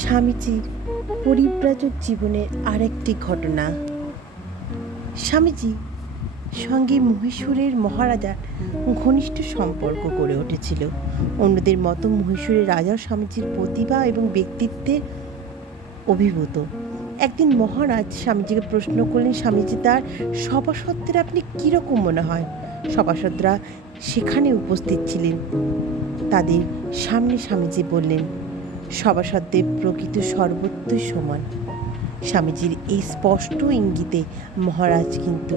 স্বামীজির পরিব্রাজক জীবনের আরেকটি ঘটনা। স্বামীজি সঙ্গে মহীশূরের মহারাজার ঘনিষ্ঠ সম্পর্ক গড়ে উঠেছিল। অন্যদের মতো মহীশূরের রাজাও স্বামীজির প্রতিভা এবং ব্যক্তিত্বের অভিভূত। একদিন মহারাজ স্বামীজিকে প্রশ্ন করলেন, স্বামীজি তার সভাসদদের আপনি কীরকম মনে হয়? সভাসদরা সেখানে উপস্থিত ছিলেন। তাদের সামনে স্বামীজি বললেন, সভাসদদের প্রকৃত সর্বত্রই সমান। স্বামীজির এই স্পষ্ট ইঙ্গিতে মহারাজ কিন্তু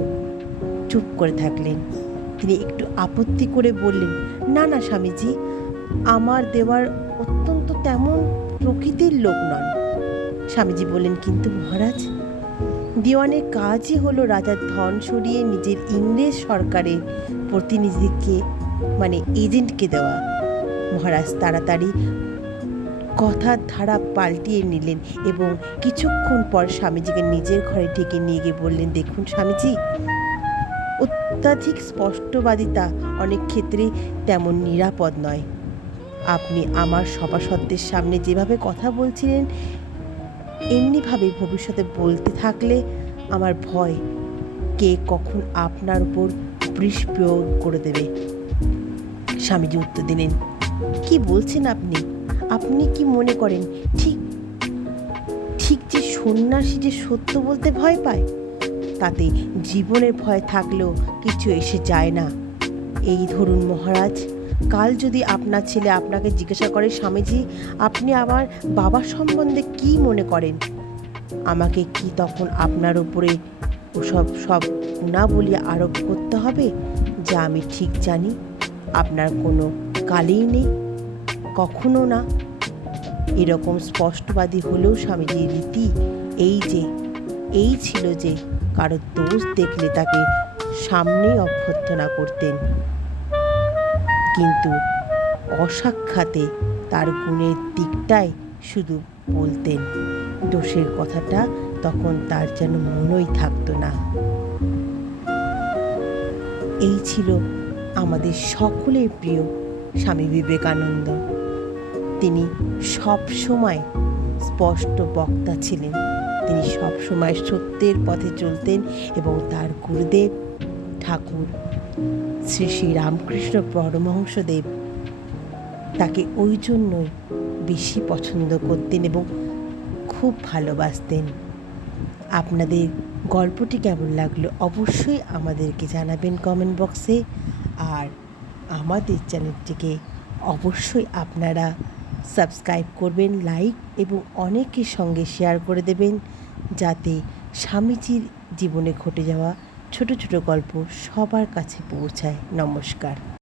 চুপ করে থাকলেন। তিনি একটু আপত্তি করে বললেন, না না স্বামীজি, আমার দেওয়ার অত্যন্ত তেমন প্রকৃতির লোক নন। স্বামীজি বললেন, কিন্তু মহারাজ, দেওয়ানের কাজই হলো রাজার ধন সরিয়ে নিজের ইংরেজ সরকারের প্রতিনিধিকে এজেন্টকে দেওয়া। মহারাজ তাড়াতাড়ি কথার ধারা পাল্টিয়ে নিলেন এবং কিছুক্ষণ পর স্বামীজিকে নিজের ঘরে ডেকে নিয়ে গিয়ে বললেন, দেখুন স্বামীজি, অত্যাধিক স্পষ্টবাদিতা অনেক ক্ষেত্রে তেমন নিরাপদ নয়। আপনি আমার সভাসদদের সামনে যেভাবে কথা বলছিলেন এমনিভাবে ভবিষ্যতে বলতে থাকলে আমার ভয় কে কখন আপনার উপর বৃষ প্রয়োগ করে দেবে। স্বামীজি উত্তর দিলেন, কি বলছেন আপনি? আপনি কি মনে করেন ঠিক যে সন্ন্যাসী যে সত্য বলতে ভয় পায়, তাতে জীবনের ভয় থাকলেও কিছু এসে যায় না। এই ধরুন মহারাজ, কাল যদি আপনার ছেলে আপনাকে জিজ্ঞাসা করে, স্বামীজি আপনি আমার বাবা সম্বন্ধে কি মনে করেন, আমাকে কি তখন আপনার উপরে সব গুণাবলী আরোপ করতে হবে যা আমি ঠিক জানি আপনার কোনো কালেই নেই? কখনো না। এরকম স্পষ্টবাদী হলেও স্বামীজির রীতি এই ছিল যে কারো দোষ দেখলে তাকে সামনেই অভ্যর্থনা করতেন, কিন্তু অসাক্ষাতে তার গুণের দিকটাই শুধু বলতেন। দোষের কথাটা তখন তার যেন মনেই থাকতো না। এই ছিল আমাদের সকলের প্রিয় স্বামী বিবেকানন্দ। তিনি সব সময় স্পষ্ট বক্তা ছিলেন। তিনি সব সময় সত্যের পথে চলতেন এবং তার গুরুদেব ঠাকুর শ্রী শ্রী রামকৃষ্ণ পরমহংসদেব তাকে ওই জন্যই বেশি পছন্দ করতেন এবং খুব ভালোবাসতেন। আপনাদের গল্পটি কেমন লাগলো অবশ্যই আমাদেরকে জানাবেন কমেন্ট বক্সে। আর আমাদের চ্যানেলটিকে অবশ্যই আপনারা সাবস্ক্রাইব করবেন, লাইক এবং অনেকের সঙ্গে শেয়ার করে দেবেন, যাতে স্বামীজির জীবনে ঘটে যাওয়া ছোট ছোট গল্প সবার কাছে পৌঁছায়। নমস্কার।